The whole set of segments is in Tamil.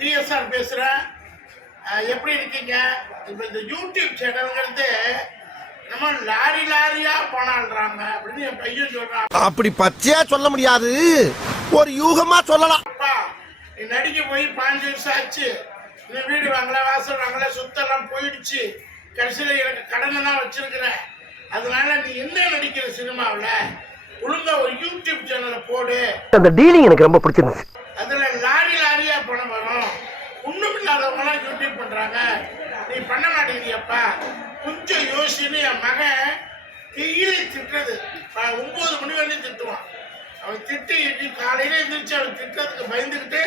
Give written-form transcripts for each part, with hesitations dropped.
டிஎஸ்ஆர் பேசுகிறேன். எப்படி இருக்கீங்க? இப்போ இந்த யூடியூப் சேனல்ங்கிறது நம்ம லாரியா போனால்றாங்க அப்படின்னு என் பையன் சொல்றான். அப்படி பச்சையா சொல்ல முடியாது, ஒரு யூகமா சொல்லலாம். அப்பா நீ நடிக்க போய் 5 வருஷம் ஆச்சு. இந்த வீடு வாங்கல, வாசல் வாங்கல, சொத்தெல்லாம் போயிடுச்சு. கடைசியில் எனக்கு கடனை தான் வச்சிருக்கிறேன். அதனால நீ என்ன நடிக்கிற சினிமாவில் ஒழுங்கா ஒரு யூடியூப் சேனலை போடு. அந்த டீலிங் எனக்கு ரொம்ப பிடிச்சிருந்துச்சு. அதுல லாரியா பணம் வரும். ஒண்ணும் இல்லாதவங்களாம் யூடியூப் பண்றாங்க, நீ பண்ண மாட்டேங்கிறியப்பா, கொஞ்சம் யோசின்னு என் மகன் டெய்லி திட்டுறது. 9 மணி வரையும் திட்டுவான். அவன் திட்டி காலையில எழுந்திரிச்சு அவன் திட்டத்துக்கு பயந்துக்கிட்டு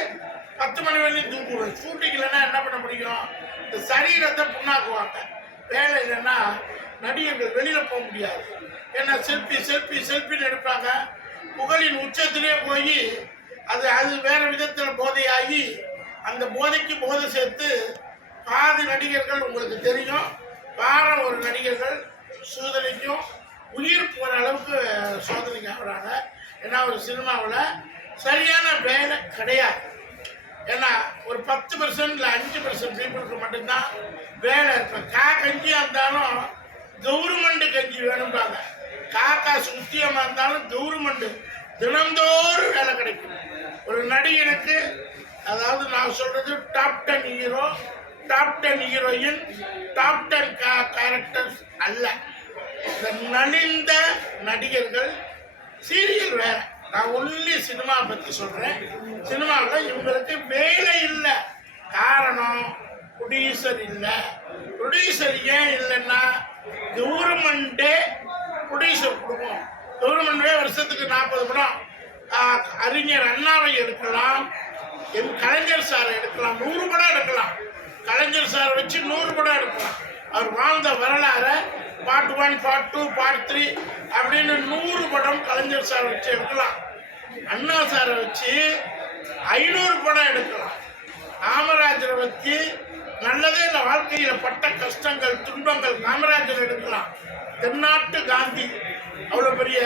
10 மணி வரையும் தூங்குவான். ஷூட்டிங் இல்லைன்னா என்ன பண்ண முடியும்? இந்த சரீரத்தை புண்ணாக்குவாங்க. வேலை இல்லைன்னா நடிகர்கள் வெளியில போக முடியாது. ஏன்னா செல்ஃபின்னு எடுப்பாங்க. புகழின் உச்சத்திலே போய் அது வேற விதத்தில் போதையாகி அந்த போதைக்கு போதை சேர்த்து பாதி நடிகர்கள் உங்களுக்கு தெரியும். வாரம் ஒரு நடிகர்கள் சோதனைக்கும் உயிர் போகிற அளவுக்கு சோதனைக்கு ஆகிறாங்க. ஏன்னா ஒரு சினிமாவில் சரியான வேலை கிடையாது. ஏன்னா ஒரு 10% இல்லை 5% பீப்புளுக்கு மட்டும்தான் வேலை இருக்கும். கஞ்சியாக இருந்தாலும் கவர்மெண்ட் கஞ்சி வேணும்பாங்க. காசு முக்கியமாக இருந்தாலும் கவர்மெண்ட் தினந்தோறும் வேலை கிடைக்கும். ஒரு நடிகனுக்கு, அதாவது நான் சொல்றது top 10 hero, top 10 heroine, top 10 characters அல்ல. இந்த நலிந்த நடிகர்கள் சீரியல் வேற. நான் ஒன்லி சினிமா பற்றி சொல்றேன். சினிமாவில் இவங்களுக்கு வேலை இல்லை. காரணம் ப்ரொடியூசர் இல்லை. ப்ரொடியூசர் ஏன் இல்லைன்னா கவர்மெண்டே ப்ரொடியூசர் கொடுக்கும். கவர்மெண்டே வருஷத்துக்கு 40 படம். அறிஞர் அண்ணாவை எடுக்கலாம், கலைஞர் சாரை எடுக்கலாம், 100 படம் எடுக்கலாம். கலைஞர் சாரை வச்சு 100 படம் எடுக்கலாம். அவர் வாழ்ந்த வரலாறு பார்ட் 1, பார்ட் 2, பார்ட் 3 அப்படின்னு 100 படம் கலைஞர் சாரை வச்சு எடுக்கலாம். அண்ணா சாரை வச்சு 500 படம் எடுக்கலாம். காமராஜரை வச்சு நல்லதே இந்த வாழ்க்கையில் பட்ட கஷ்டங்கள் துன்பங்கள் காமராஜர் எடுக்கலாம். தென்னாட்டு காந்தி அவ்வளோ பெரிய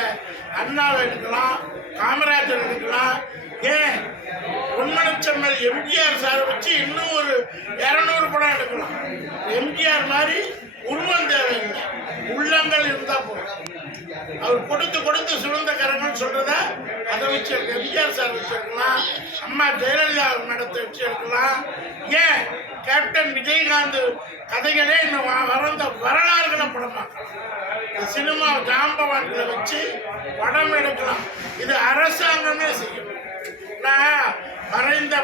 அண்ணாவை எடுக்கலாம், காமராஜர் எடுக்கலாம். ஏன் பொன்மனச்செம்மல் எம்ஜிஆர் சாரை வச்சு இன்னும் ஒரு 200 படம் எடுக்கலாம். எம்ஜிஆர் மாதிரி உருவம் தேவையில்லை, உள்ளங்கள் இருந்தால் போதும். அவர் கொடுத்து சுழந்த கரங்கன்னு சொல்றத அதை வச்சு எம்ஜிஆர் சார் வச்சு எடுக்கலாம். அம்மா ஜெயலலிதா மேடத்தை வச்சு எடுக்கலாம். ஏன் கேப்டன் விஜயகாந்த் கதைகளே இன்னும் வளர்ந்த வரலாறுகளை படமாக்கலாம். சினிமா ஜாம்பவான்களை வச்சு படம் எடுக்கலாம். இது அரசாங்கமே செய்யும். மறைந்த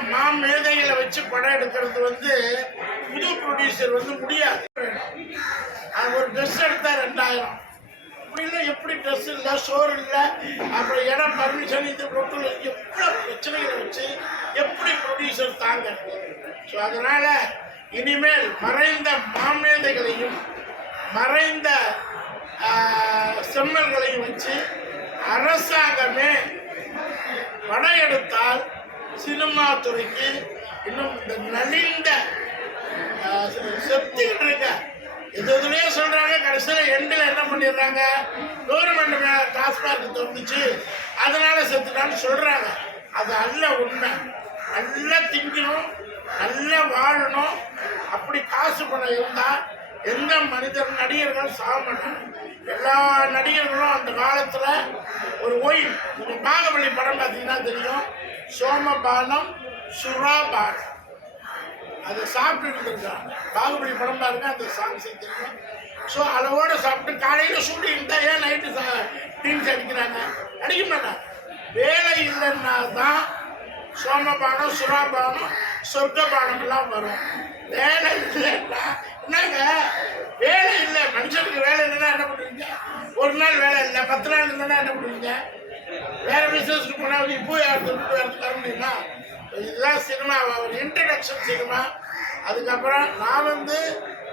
மேதைகளை வச்சு படம் எடுக்கிறது புது ப்ரொடியூசர் முடியாது. ஒரு ட்ரெஸ் எடுத்தா 2000. அப்படிலாம் எப்படி ட்ரெஸ் இல்லை, சோறு இல்லை, அப்புறம் இடம் பர்மிஷன், இது ரொட்டில் எவ்வளோ பிரச்சனைகளை வச்சு எப்படி ப்ரொடியூசர் தாங்க. ஸோ அதனால இனிமேல் மறைந்த மாமேதைகளையும் மறைந்த செம்மல்களையும் வச்சு அரசாங்கமே படம் எடுத்தால் சினிமா துறைக்கு இன்னும் இந்த நலிந்த செத்துக்கிட்டு இருக்க எதுலேயே சொல்றாங்க. கடைசியில் எண்டில் என்ன பண்ணிடுறாங்க? கவர்மெண்ட் டாஸ்மார்க் தோணுச்சு அதனால செத்துட்டான்னு சொல்றாங்க. அது அல்ல உண்மை. நல்லா திங்கணும், நல்லா வாழணும். அப்படி காசு பணம் இருந்தால் எந்த மனிதர் நடிகர்கள் சாக மாட்டாங்க. எல்லா நடிகர்களும் அந்த காலத்தில் ஒரு ஓய்வு. பாகுபலி படம் பார்த்தீங்கன்னா தெரியும். சோமபானம் சுராபானம் அதை சாப்பிட்டு இருந்திருக்காங்க. பாகுபலி படம் பாருங்க, அந்த சாங்ஸ் தெரியும். ஸோ அளவோடு சாப்பிட்டு காலையில் சூடு இருந்தால் ஏன் நைட்டு டீம்ஸ் அடிக்கிறாங்க? அடிக்க மாட்டாங்க. வேலை இல்லைன்னா தான் சோமபானம் சுராபானம் சொர்க்கபானம் எல்லாம் வரும். வேலை இல்லைன்னா என்னங்க? வேலை இல்லை, மனுஷனுக்கு வேலை இல்லைன்னா என்ன பண்ணுவீங்க? ஒரு நாள் வேலை இல்லை, 10 நாள் இல்லைன்னா என்ன பண்ணுவீங்க? வேற பிசினஸ்க்கு போனால் பூ எடுத்து வர முடியுமா? இதுதான் சினிமா, ஒரு இன்ட்ரடக்ஷன் சினிமா. அதுக்கப்புறம் நான்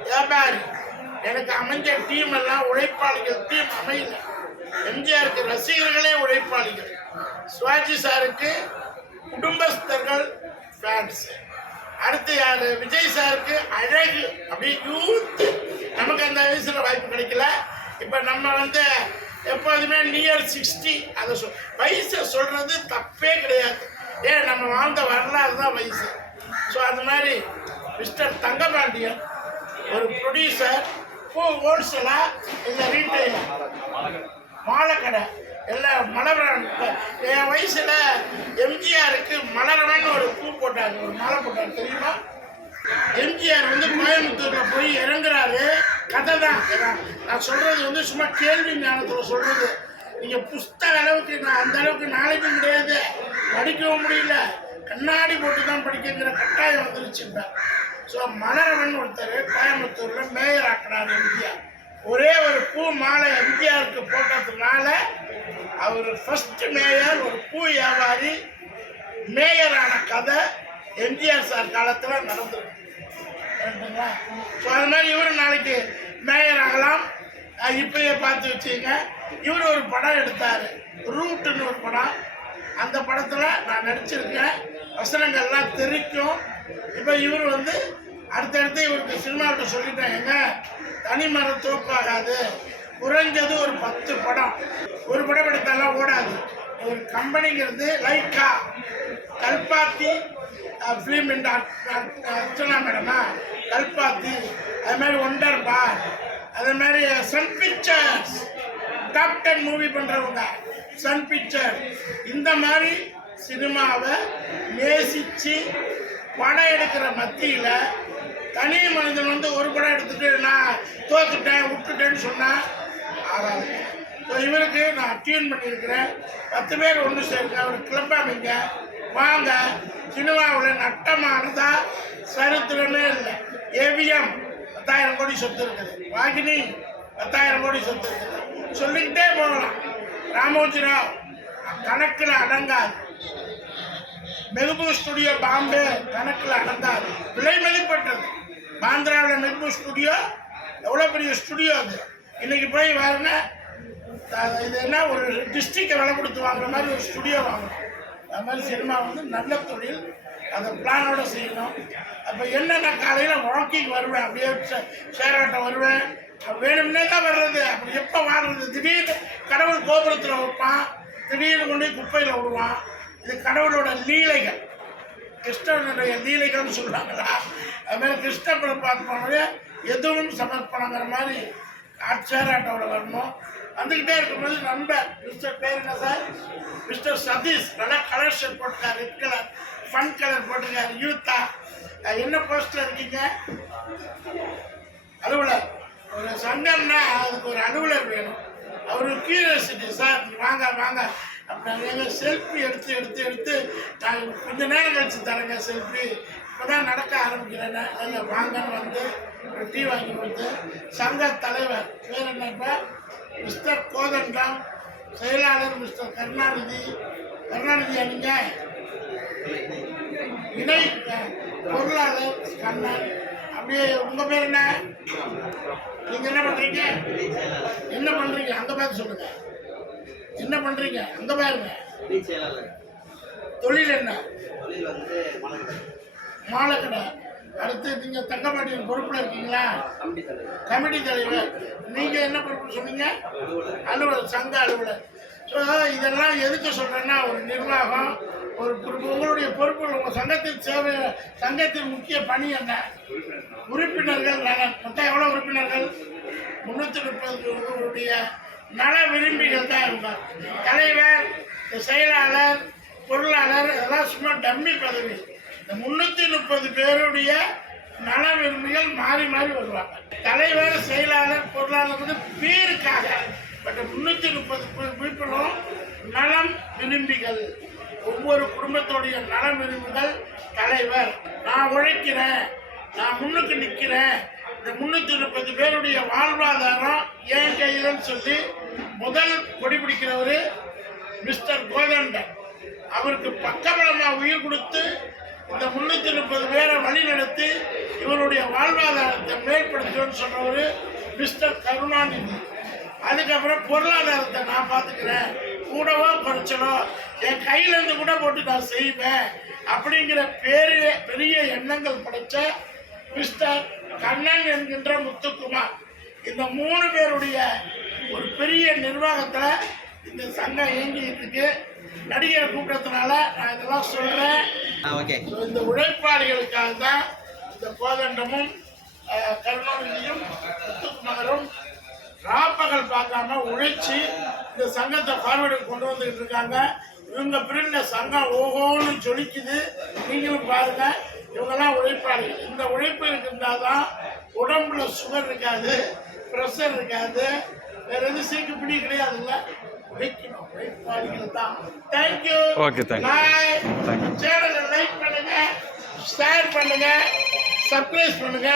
வியாபாரி. எனக்கு அமைஞ்ச டீம் எல்லாம் உழைப்பாளிகள் டீம் அமையல. எம்ஜிஆருக்கு ரசிகர்களே உழைப்பாளிகள், சிவாஜி சாருக்கு குடும்பஸ்தர்கள் ஃபேன்ஸ், அடுத்து யாரு விஜய் சாருக்கு அழகு, அப்படியே யூத். நமக்கு அந்த வயசுல வாய்ப்பு கிடைக்கல. இப்போ நம்ம எப்போதுமே நியர் 60. அதை வயசை சொல்றது தப்பே கிடையாது. ஏன் நம்ம வாழ்ந்த வரலாறு தான் வயசு. ஸோ அது மாதிரி மிஸ்டர் தங்கபாண்டியன் ஒரு ப்ரொடியூசர், பூ ஹோல்சேலாக இந்த ரீட்டைல் மாலைக்கடை எல்லாம் மலரவன். என் வயசில் எம்ஜிஆருக்கு மலரவன் ஒரு பூ போட்டாங்க, ஒரு மாலை போட்டாங்க தெரியுமா? எம்ஜிஆர் வந்து கோயம்புத்தூரில் போய் இறங்குறாரு. கதை தான் நான் சொல்கிறது வந்து சும்மா கேள்வி ஞானத்தில் சொல்கிறது. நீங்கள் புஸ்தக அளவுக்கு நான் அந்த அளவுக்கு நாளைக்கும் கிடையாது, படிக்கவும் முடியல, கண்ணாடி போட்டு தான் படிக்கிற கட்டாயம் வந்துருச்சுங்க. ஸோ மலரவன் ஒருத்தர் கோயம்புத்தூரில் மேயர் ஆக்கினார் எம்ஜிஆர். ஒரே ஒரு பூ மாலை எம்ஜிஆருக்கு போட்டதுனால அவர் ஃபர்ஸ்ட் மேயர், ஒரு பூ வியாபாரி மேயரான கதை எம்ஜிஆர் சார் காலத்தில் நடந்திருக்கு. ஸோ அது மாதிரி இவர் நாளைக்கு மேயர் ஆகலாம். இப்பயே பார்த்து வச்சுங்க. இவர் ஒரு படம் எடுத்தார், ரூட்டுன்னு ஒரு படம். அந்த படத்தில் நான் நடிச்சிருக்கேன். வசனங்கள்லாம் தெரிக்கும். இப்போ இவர் வந்து அடுத்தடுத்து இவருக்கு சினிமாவிட்ட சொல்லிட்டேன், எங்க தனிமரம் தோப்பாகாது, குறைஞ்சது ஒரு 10 படம். ஒரு படம் எடுத்தாலும் ஓடாது. ஒரு கம்பெனிங்கிறது லைக்கா, கல்பாத்தி ஃபிலிம் இந்த அர்ச்சனா மேடமா, கல்பாத்தி, அது மாதிரி ஒண்டர் பார், அதே மாதிரி சன் பிக்சர்ஸ், டாப் 10 மூவி பண்ணுறவங்க சன் பிக்சர். இந்த மாதிரி சினிமாவை நேசித்து படம் எடுக்கிற மத்தியில் தனி மனிதன் வந்து ஒரு படம் எடுத்துட்டு நான் தோத்துட்டேன் விட்டுட்டேன்னு சொன்னால் ஆகாது. ஸோ இவருக்கு நான் டியூன் பண்ணியிருக்கிறேன். 10 பேர் ஒன்று சேர்க்க ஒரு கிளப் அமைங்க, வாங்க. சினிமாவில் நட்டமானதா சரித்திரமே இல்லை. ஏவிஎம் 10,000 கோடி சொத்து இருக்குது, வாகினி 10,000 கோடி சொத்து இருக்குது, சொல்லிக்கிட்டே போகலாம். ராமோஜிராவ் கணக்கில் அடங்காது. மெஹபூ ஸ்டுடியோ பாம்பே கணக்கில் அடங்காது, விலை மதிப்பட்டது. பாந்திராவில் மெஹபூ ஸ்டுடியோ எவ்வளோ பெரிய ஸ்டுடியோ அது. இன்னைக்கு போய் வாருங்க, இது என்ன ஒரு டிஸ்ட்ரிக்டை விலை கொடுத்து வாங்குற மாதிரி ஒரு ஸ்டுடியோ வாங்கணும். அது மாதிரி சினிமா வந்து நல்ல தொழில், அதை பிளானோட செய்யணும். அப்போ என்னென்ன காலையில் வாக்கிங் வருவேன், அப்படியே சேராட்டம் வருவேன், வேணும்னே தான் வர்றது. அப்படி எப்போ வாடுறது? திடீர்னு கடவுள் கோபுரத்தில் வைப்பான், திடீர்னு கொண்டு குப்பையில் விடுவான். இது கடவுளோட லீலைகள், கிருஷ்ணனுடைய லீலைகள்னு சொல்கிறாங்களா? அதுமாதிரி கிருஷ்ணப்படம் பார்க்கணுடைய எதுவும் சமர்ப்பணங்கிற மாதிரி சேராட்டோட வரணும். வந்துக்கிட்டே இருக்கும்போது நண்பர் மிஸ்டர் பேர் என்ன சார்? மிஸ்டர் சதீஷ் நல்லா கலர் ஷர்ட் போட்டிருக்காரு, ரெட் கலர் ஃபன் கலர் போட்டிருக்காரு, யூத்தா. என்ன போஸ்டர் இருக்கீங்க? அலுவலர். ஒரு சங்கம்னா அதுக்கு ஒரு அலுவலர் வேணும். அவரு கியூரியாசிட்டி, சார் வாங்க வாங்க அப்படின்னா எங்கள் செல்ஃபி எடுத்து எடுத்து எடுத்து நான் கொஞ்சம் நேரம் கழிச்சு தரேங்க செல்ஃபி, இப்போ தான் நடக்க ஆரம்பிக்கிறேன்னு. அதில் வாங்கன்னு வந்து ஒரு டீ வாங்கி கொடுத்து, சங்க தலைவர் பேர் என்னப்பா? மிஸ்டர் கோதண்டம். செயலாளர் மிஸ்டர் கருணாநிதி. கருணாநிதி அணிங்க. இணை பொருளாளர் கண்ணன். அப்படியே உங்கள் பேர் என்ன? நீங்கள் என்ன பண்ணுறீங்க? என்ன பண்ணுறீங்க? அங்கே பார்த்து சொல்லுங்கள். என்ன பண்ணுறீங்க? அங்கே பாருங்க. தொழில் என்ன? மாலை கடை. அடுத்து நீங்கள் தங்கபாண்டியன் பொறுப்பில் இருக்கீங்களா? கமிட்டி தலைவர். நீங்கள் என்ன பொறுப்பு சொன்னீங்க? அலுவலர், சங்க அலுவலர். ஸோ இதெல்லாம் எதுக்கு சொல்கிறேன்னா, ஒரு நிர்வாகம், ஒரு பொறுப்பு, உங்களுடைய பொறுப்புகள், உங்கள் சங்கத்தின் சேவை, சங்கத்தின் முக்கிய பணி என்ன? உறுப்பினர்கள் நலன். மொத்தம் எவ்வளோ உறுப்பினர்கள்? 330 நல விரும்பிகள் தான் இருந்தார். தலைவர், செயலாளர், பொருளாளர் இதெல்லாம் சும்மா டம்மி பதவி. இந்த 330 பேருடைய நல விரும்பிகள் மாறி மாறி வருவாங்க. தலைவர், செயலாளர், பொருளாளர் வந்து பேருக்காக. பட் 330 பீப்புளும் நலம் விரும்பிகள். ஒவ்வொரு குடும்பத்தோடைய நலம் விரும்பிகள். தலைவர், நான் உழைக்கிறேன், நான் முன்னுக்கு நிற்கிறேன், இந்த 330 பேருடைய வாழ்வாதாரம் என் கையிலன்னு சொல்லி முதல் கொடி பிடிக்கிறவர் மிஸ்டர் கோதண்டன். அவருக்கு பக்கபலமாக உயிர் கொடுத்து இந்த 330 பேரை வழி நடத்தி இவருடைய வாழ்வாதாரத்தை மேம்படுத்துவேன்னு சொன்னவர் மிஸ்டர் கருணாநிதி. அதுக்கப்புறம் பொருளாதாரத்தை நான் பார்த்துக்கிறேன், கூடவோ குறைச்சலோ என் கையிலேருந்து கூட போட்டு நான் செய்வேன் அப்படிங்கிற பெரிய எண்ணங்கள் படைத்த மிஸ்டர் கண்ணன் என்கின்ற முத்துக்குமார். இந்த 3 பேருடைய ஒரு பெரிய நிர்வாகத்தில் இந்த சங்கம் இயங்கிட்டு இருக்கு. நடிகரை கூப்பிட்டதுனால நான் இதெல்லாம் சொல்றேன். ஓகே. So, இந்த உழைப்பாளிகளுக்காக தான் இந்த கோதண்டமும் கருணாநிதியும் முத்துக்குமாரும் ராப்பகல் பார்க்காம உழைச்சி இந்த சங்கத்தை ஃபார்வர்டு கொண்டு வந்துட்டு இருக்காங்க. இவங்க பிரிண்ட சங்கம் ஓஹோன்னு ஜொலிக்குது. நீங்களும் பாருங்க, இவங்கெல்லாம் உழைப்பாளிகள். இந்த உழைப்பு இருந்தாதான் உடம்புல சுகர் இருக்காது, ப்ரெஷர் இருக்காது, வேற எதுவும் சீக்கு பிடி கிடையாதுல்ல. உழைக்கணும், உழைப்பாளிகள் தான். தேங்க்யூ. Okay, thank you. சேனலை லைக் பண்ணுங்க, ஷேர் பண்ணுங்க, சப்ஸ்கிரைப் பண்ணுங்க.